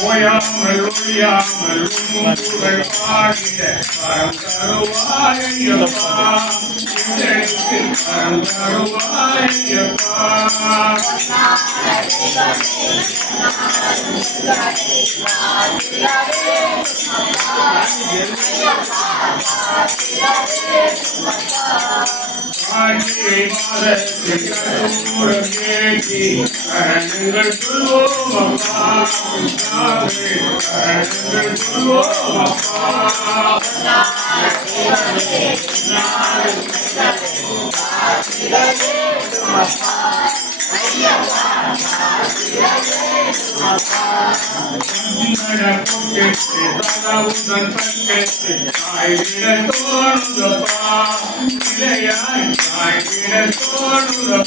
ஓயாமல் ஒழியாமல் புகழ் பாடிய பரம் தருவாயப்பா எங்களுக்கு பரம் தருவாயப்பா ஆண்டியை மாதத்தில் கருவூரம் கேட்டி கரங்கள் சொல்வோம் அப்பா கரங்கள் சொல்வோம் அப்பா தோணுதப்பா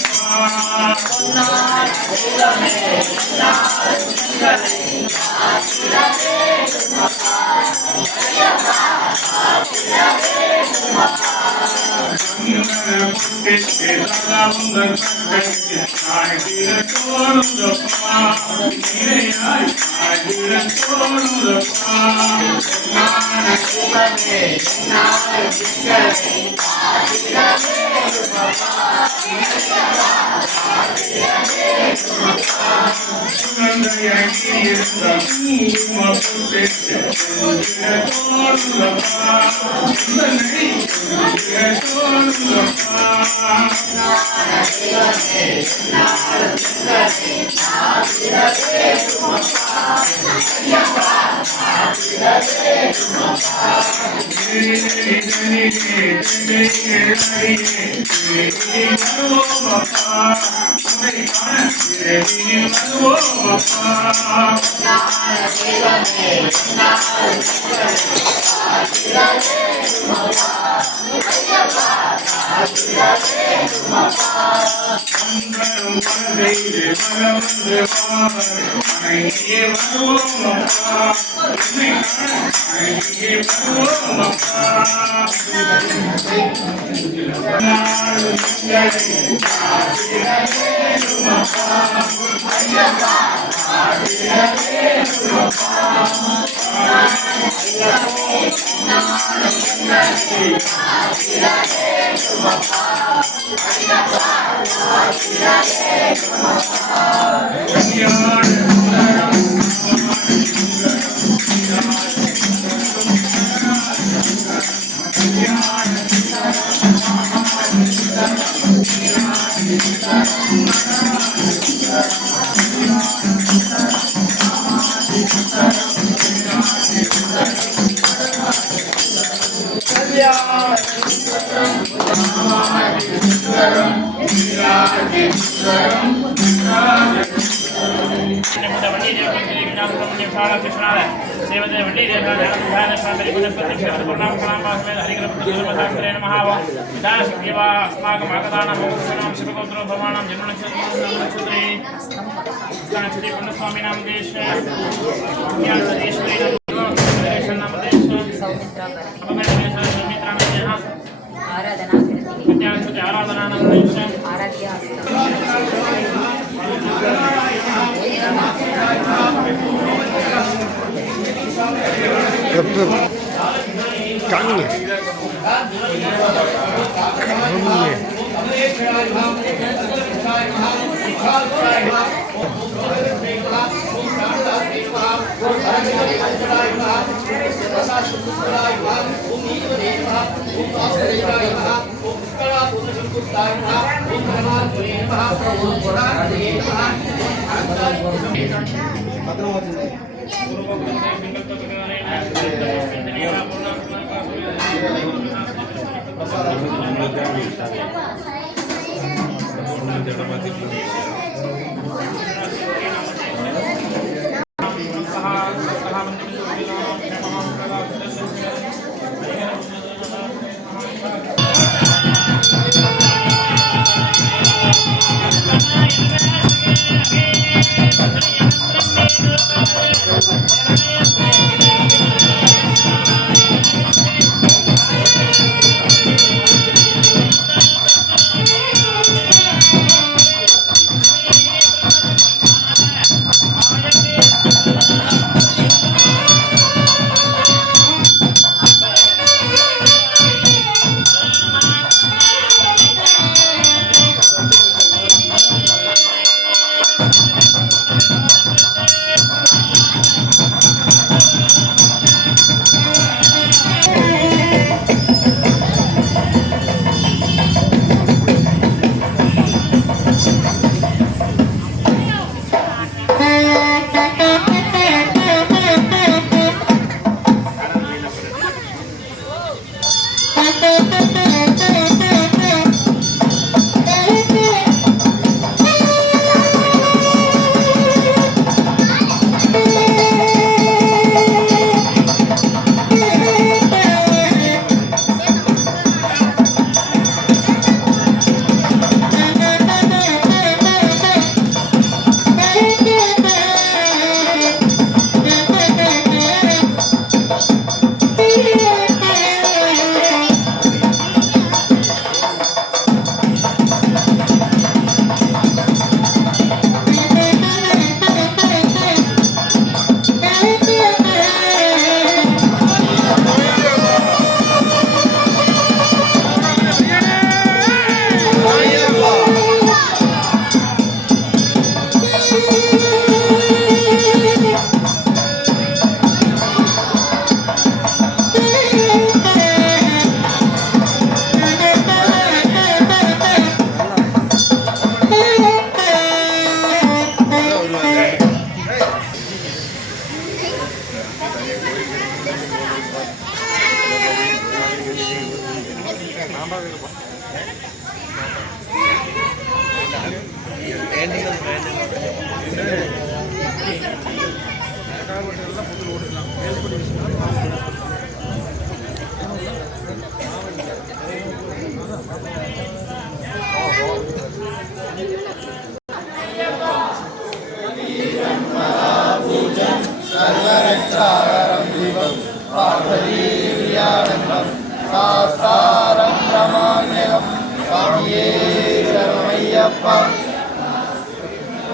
சரணமையப்பா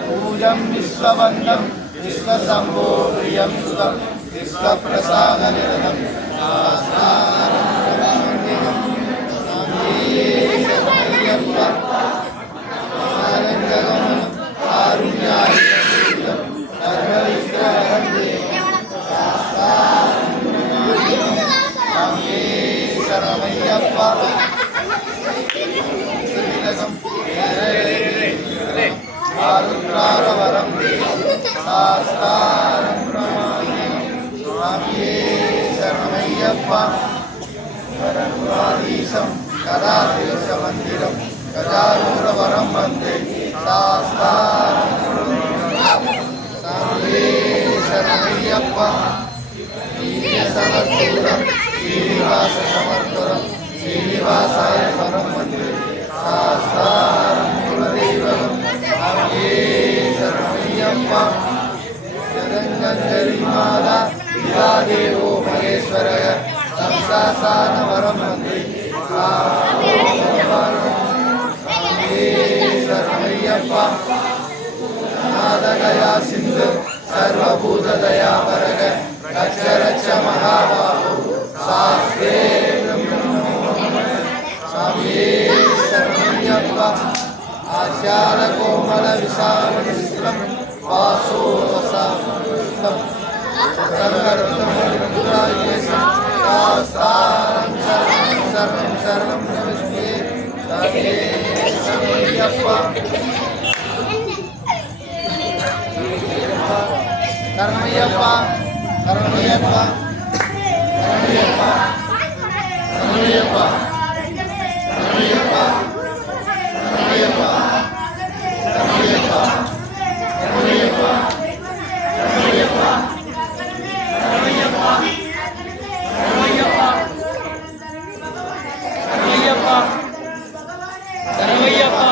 பூஜம் விஸ்வவந்தம் விஸ்வசம்போ பிரியம் சுதம் விஸ்வபிரசாத நிரதம் ஆருத்ராரவரம் சாஸ்தாரம் சுவாமியே சரணமையப்பா வரகுராதீசம் கதாதேச மந்திரம் கஜாரூரவரம் வந்தே சாஸ்தாரம் சுவாமியே சரணமையப்பா சமர்ப்பூரம் ஸ்ரீனிவாச சமர்ப்புரம் ஸ்ரீனிவாசாய பரம் வந்தே சாஸ்தாரம் குலதெய்வம் சரணமையப்பா ஜகங்கரி மாதா தேவோ மகேஸ்வரக சம்சாசான வரம் வந்தே சரணமையப்பா நாதகயா சிந்து சர்வபூத தயாபரக ரட்ச மகாபாபு சாஸ்திரே சாமியே சரணமையப்பா ஆச்சார கோமல விசாலம் வாசோ வசம் சர்வம் சர்வம் நமஸ்தே சரணமையப்பா சரணமையப்பா சரணமையப்பா சரணமையப்பா சரணமையப்பா சரணமையப்பா சரணமையப்பா சரணமையப்பா சரணமையப்பா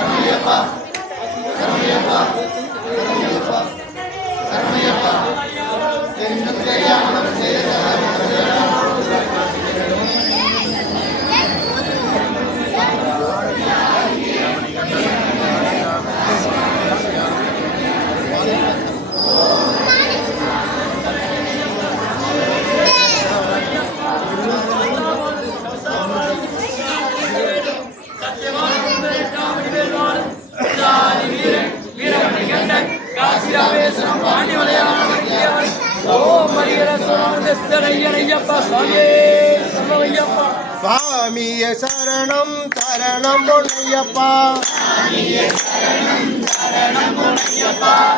சரணமையப்பா சரணமையப்பா சரணமையப்பா சரணமையப்பா சுவாமியே சரணம் சரணம் பொன்னையப்பா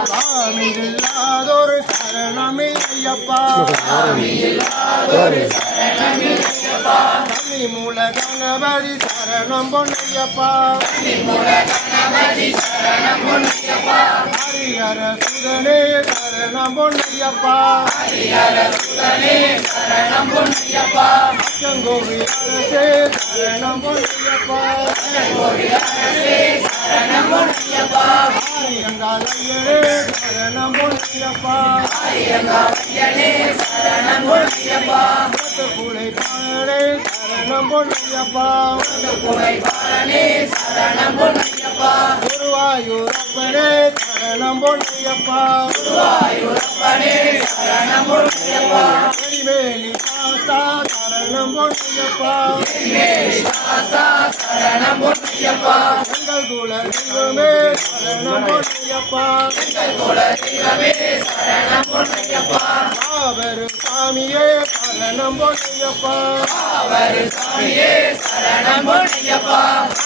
சுவாமி இல்லாதொரு சரணமில்லையப்பா கனி மூல கணபதி சரணம் பொன்னையப்பா ஹரிஹர சுதனே சரணம் பொன்னையப்பா அச்சங்கோவி அரசே சரணம் பொன்னையப்பா ஆரியங்காலையரே சரணம் பொன்னையப்பா புலை பாலனே சரணம் பொன்னையப்பா குருவாயூரப்பனே சரணம் பொன்னையப்பா எரிமேலி சாஸ்தா சரணம் பொன்னையப்பா எங்கள் குல தெய்வமே சரணம் பொன்னையப்பா மாபெரு சாமியே சரணம் பொன்னையப்பா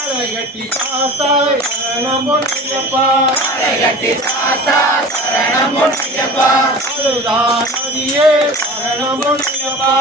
அலைகட்டி சாஸ்தா சரணம் பொன்னையப்பா அழுதா நதியே சரணம் பொன்னையப்பா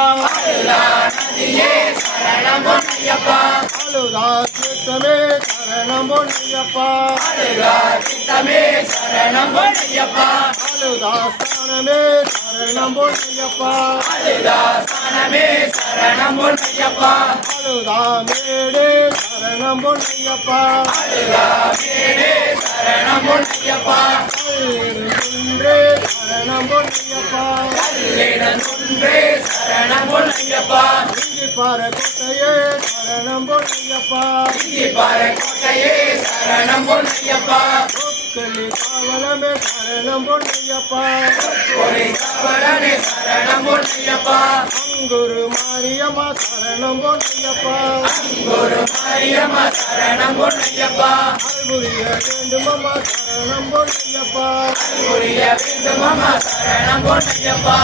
அழுதா சித்தமே சரணம் பொன்னையப்பா அழுதா சித்தமே சரணம் பொன்னையப்பா அழுதா ஸ்தானமே சரணம் பொன்னையப்பா அழுதா ஸ்தானமே சரணம் பொன்னையப்பா அழுதா மேடே சரணம் பொன்னையப்பா அழுதா மேடே சரணம் பொன்னையப்பா குன்றே சரணம் பொன்னையப்பா கல்லிடம் ஒன்றே சரணம் பொன்னையப்பா இஞ்சி பாற கோட்டையே சரணம் பொன்னையப்பா இஞ்சி பாறை கோட்டையே சரணம் பொன்னையப்பா கொக்கலி காவலமே சரணம் பொன்னையப்பா ஒரு கவலனே சரணம் பொன்னையப்பா அங்குரு மாரியம்மா சரணம் பொன்னையப்பா ஒரு மாரியம்மா சரணம் பொன்னையப்பா அல்புரிய வேண்டுமம்மா சரணம் பொன்னையப்பா புரிய வேண்டுமம்மா சரணம் பொன்னையப்பா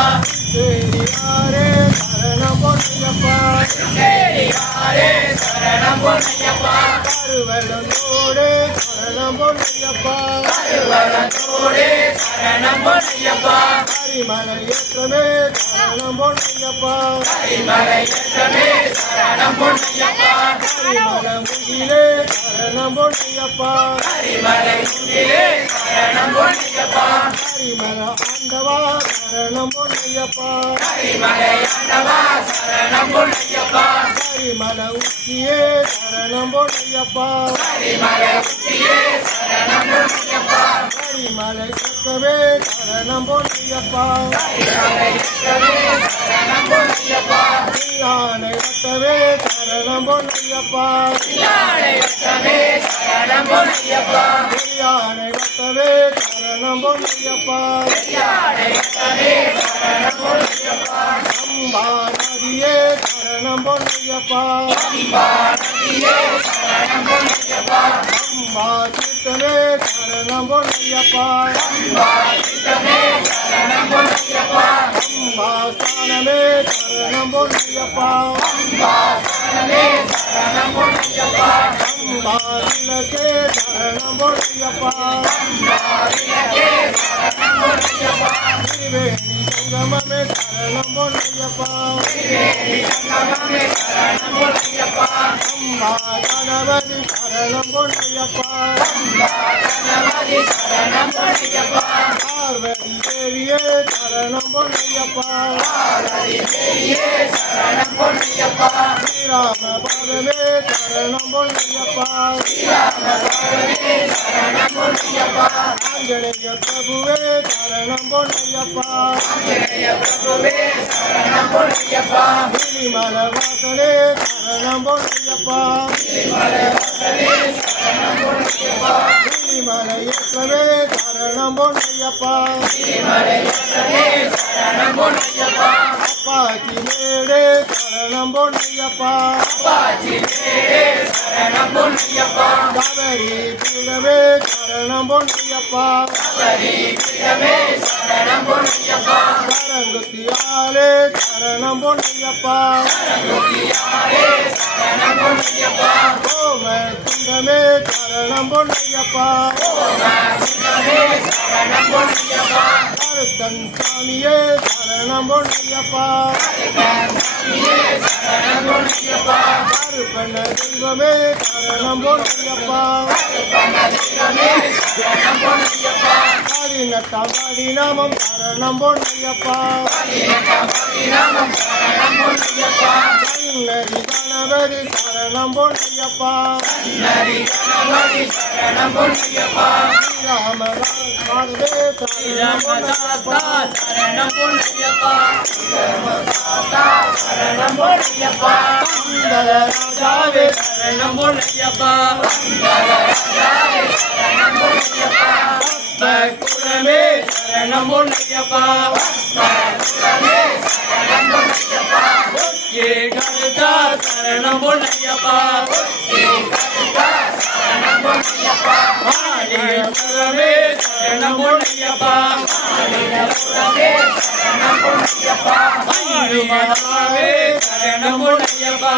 சேரியாரே சரணம் பொன்னையப்பா சேரியாரே சரணம் பொன்னையப்பா கருவெள்ளந்தோடு சரணம் பொன்னையப்பா கருவளத்தோடே சரணம் பொன்னையப்பா கரிமலை ஏற்றமே சரணம் பொன்னையப்பா கரிமலை ஏற்றமே சரணம் பொன்னையப்பா கரிமலை முகிலே சரணம் பொன்னையப்பா கரிமலை முகிலே சரணம் பொன்னையப்பா கரிமலை ஆண்டவா சரணம் பொன்னையப்பா கரிமலை ஆண்டவா சரணம் பொன்னையப்பா கரிமலை உச்சியே சரணம் பொன்னையப்பா கரிமலை உச்சியே சரணம் பொன்னையப்பா கரிமலை கத்தவே சரணம் பொன்னையப்பா கரிமலை ஏற்றமே சரணம் பொன்னையப்பா யானை கத்தவே சரணம் பொன்னையப்பா யானை ஏற்றமே சரணம் பொன்னையப்பா யானை கத்தவே சரணம் பொன்னையப்பா யானை ஏற்றமே சரணம் பொன்னையப்பா அம்பா நதியே சரணம் பொன்னையப்பா அம்பா நதியே சரணம் பொன்னையப்பா அம்பா தீர்த்தமே சரணம் பொன்னையப்பா அம்பா சித்தமே சரணம் பொன்னையப்பா அம்பா ஸ்தானமே சரணம் பொன்னையப்பா அம்பா சரணமே சரணம் பொன்னையப்பா அம்பா விளக்கே சரணம் பொன்னையப்பா அம்பா விளக்கே சரணம் பொன்னையப்பா திரிவேணி சங்கமமே சரணம் பொன்னையப்பா திரிவேணி சங்கமமே சரணம் பொன்னையப்பா அம்பா கணபதி சரணம் பொன்னையப்பா அம்பா கணபதி சரணம் பொன்னையப்பா பார்வதி தேவியே சரணம் பொன்னையப்பா பார்வதி தேவியே சரணம் பொன்னையப்பா ஸ்ரீராம பாதமே சரணம் பொன்னையப்பா ஸ்ரீராம பார்வதி சரணம் பொன்னையப்பா ஆஞ்சநேய பிரபுவே சரணம் பொன்னையப்பா ஆஞ்சநேய பிரபுவே சரணம் பொன்னையப்பா கிரிமல வாசனே சரணம் பொன்னையப்பா திருமலை வாசலே சரணம் பொன்னையப்பா கிரிமல ஏற்றவே சரணம் பொன்னையப்பா திருமலை வாசலே சரணம் பொன்னையப்பா அப்பாச்சி மேடே சரணம் பொன்னையப்பா அப்பாச்சி மேடே சரணம் பொன்னையப்பா கவரி பீடவே சரணம் பொன்னையப்பா கபரி பீடமே சரணம் பொன்னையப்பா கரங்குத்தியாலே சரணம் பொன்னையப்பா கரங்குத்தியாரே சரணம் பொன்னையப்பா கோம குண்டமே சரணம் பொன்னையப்பா சிவமே சரணம் பொன்னையப்பா கருத்தன் சாமியே சரணம் பொன்னையப்பா சாமியே சரணம் பொன்னையப்பா கருப்பண்ண தெய்வமே சரணம் பொன்னையப்பா சிவமே சரணம் பொன்னையப்பா பதினெட்டாம் படி நாமம் சரணம் பொன்னையப்பா நாமம் சரணம் பொன்னையப்பா சன்னதி கணபதி சரணம் பொன்னையப்பா நரி கணபதி சரணம் பொன்னையப்பா ஸ்ரீராம பாதவே சரணம் பொன்னையப்பா சரணம் பொன்னையப்பா சரணம் பொன்னையப்பா சுந்தர ராஜாவே சரணம் பொன்னையப்பா சரணம் பொன்னையப்பா குலமே சரணம் பொன்னையப்பா குலமே சரணம் பொன்னையப்பா ஏ கருத்தா சரணம் பொன்னையப்பா ஏ கருத்தா சரணம் பொன்னையப்பா ஆலிபுரமே சரணம் பொன்னையப்பா ஆலிபுரமே சரணம் பொன்னையப்பா ஆலிமலாவே சரணம் பொன்னையப்பா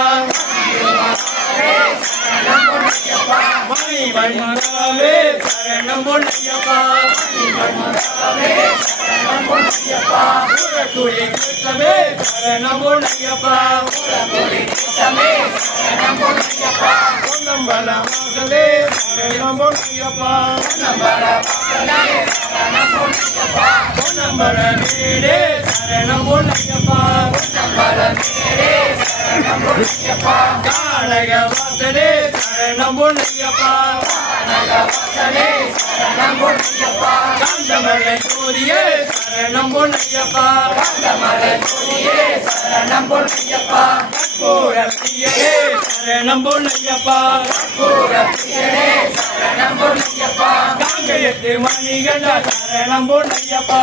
ஆலிமலாவே சரணம் பொன்னையப்பா மணிவண்ணாவே சரணம் பொன்னையப்பா மணிவண்ணாவே சரணம் பொன்னையப்பா புறக்குடி கிருஷ்ணமே சரணம் பொன்னையப்பா புறக்குடி கிருஷ்ணமே சரணம் பொன்னையப்பா சரணம் பொன்னையப்பா பொன்னம்பல மேடே சரணம் பொன்னையப்பா கானக வாசனே சரணம் பொன்னையப்பா காந்தமலை ஜோதியே சரணம் பொன்னையப்பா கற்பூர பிரியனே சரணம் பொன்னையப்பா காங்கயத்து மணிகண்ட சரணம் பொன்னையப்பா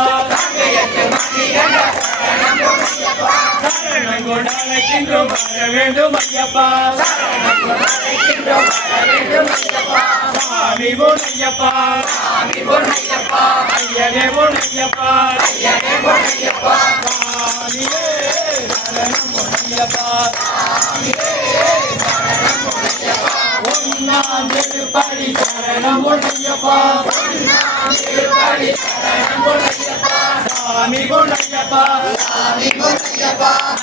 சரணம் கொண்டாடுகின்றோம் வர வேண்டும் ஐயப்பா சாமி பொன்னையப்பா ஐயனே பொன்னையப்பா சாமியே சரணம் பொன்னையப்பா ஒன்னாம் திருப்படி சரணம் பொன்னையப்பா சாமி பொன்னையப்பா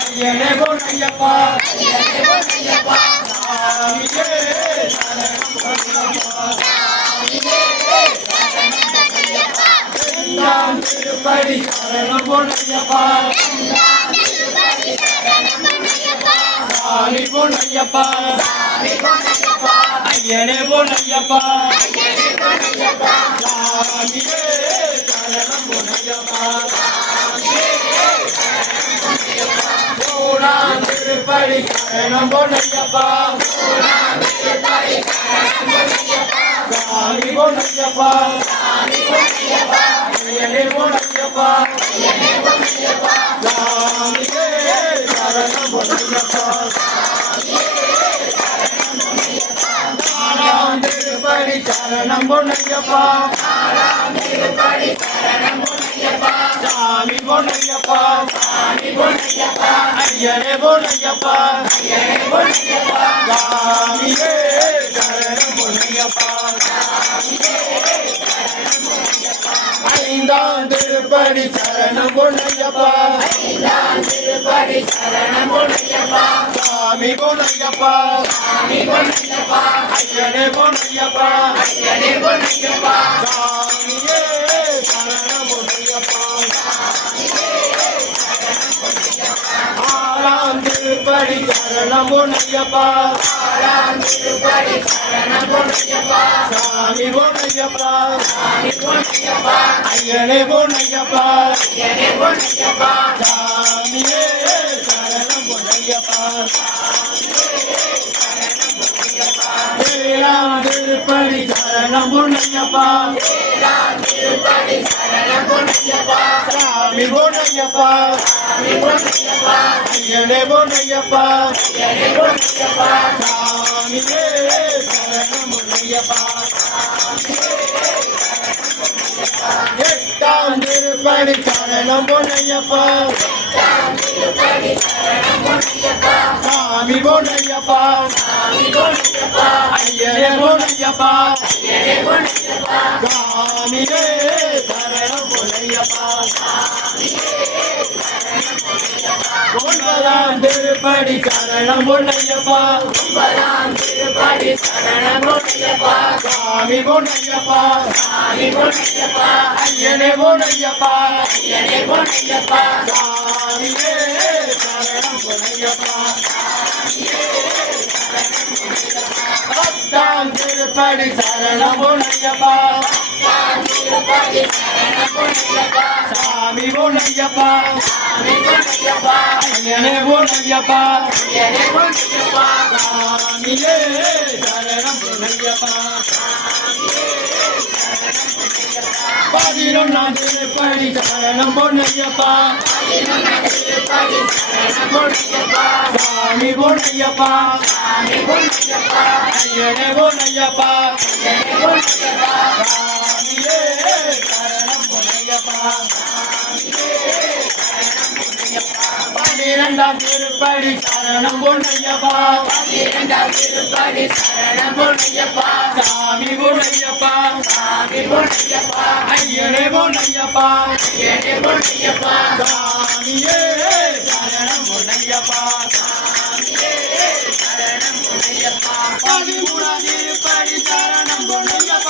ஐயனே பொன்னையப்பா சாமியே சரணம் பொன்னையப்பா ஒன்னாம் திருப்படி சரணம் பொன்னையப்பா சாமி பொன்னையப்பா ஐயனே பொன்னையப்பா சாமியே சரணம் பொன்னையப்பா மூணாம் திருப்படி சரணம் பொன்னையப்பா சாமி பொன்னையப்பா ஐயனே பொன்னையப்பா சாமியே சரணம் பொன்னையப்பா நாலாம் திருப்படி சரணம் பொன்னையப்பா சாமி பொன்னையப்பா ஐயனே பொன்னையப்பா சாமியே சரணம் பொன்னையப்பா ஐந்தாம் திருப்படி சரணம் பொன்னையப்பா சாமி பொன்னையப்பா ஐயனே பொன்னையப்பா சாமியே சரணம் பொன்னையப்பா ஆறாம் திருப்படி சரணம் பொன்னையப்பா சாமி பொன்னையப்பா ஐயனே பொன்னையப்பா சாமியே சரணம் பொன்னையப்பா ஏழாம் திருப்படி சரணம் பொன்னையப்பா சாமி பொன்னையப்பா ஐயனே பொன்னையப்பா சாமியே சரணம் பொன்னையப்பா எட்டாம் திருப்படி சரணம் பொன்னையப்பா சாமி பொன்னையப்பா ஐயனே பொன்னையப்பா சாமியே சரணம் பொன்னையப்பா ஒன்பதாம் திருப்படி சரணம் பொன்னையப்பா சாமி பொன்னையப்பா ஐயனே பொன்னையப்பா சாமியே சரணம் பொன்னையப்பா பத்தாம் திருப்படி சரணம் பொன்னையப்பா சாமி பொன்னையப்பா ஐயனே பொன்னையப்பா சாமியே சரணம் பொன்னையப்பா பதினொன்னாம் திருப்படி சரணம் பொன்னையப்பா சாமி பொன்னையப்பா ஐயனே பொன்னையப்பா சாமியே சரணம் பொன்னையப்பா பன்னிரண்டாம் திருப்படி சரணம் பொன்னையப்பா சாமி பொன்னையப்பா ஐயனே பொன்னையப்பா சாமியே சரணம் பொன்னையப்பா பதிமூணாம் திருப்படி சரணம் பொன்னையப்பா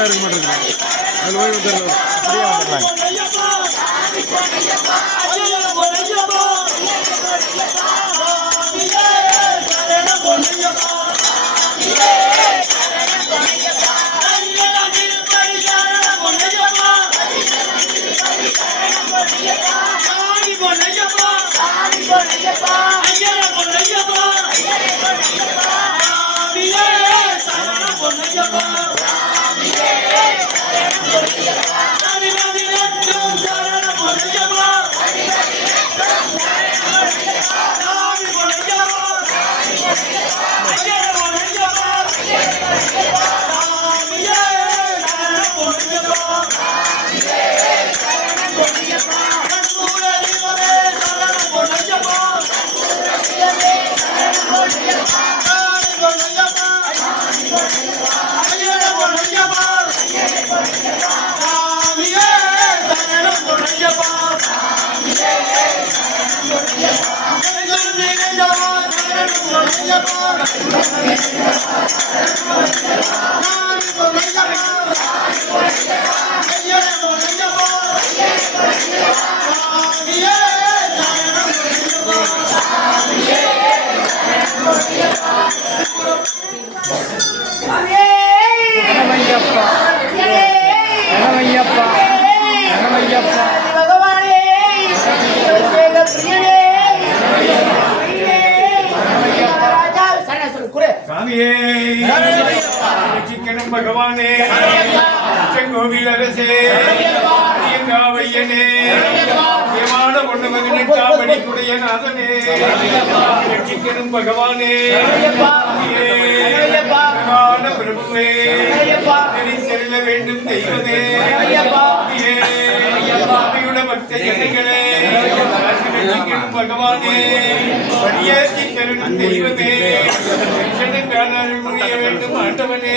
அழகா இருக்க மாட்டேங்குது. அதில் போய் வந்துடலாம். அப்படியே வந்துடலாம். ரட்சிக்கணும் பகவானே, செங்கோவில் அரசே, ஐயனே, ஏமான பொண்ணு மகனை காவடி குடைய நாதனே, ரட்சிக்கணும் பகவானே, பிரபுவே, செல்ல வேண்டும் தெய்வமே, பக்த ஜனங்களே, ரட்சிக்கணும் பகவானே, படியேற்றி தருணும் தெய்வமே, முடிய வேண்டும் ஆண்டவனே.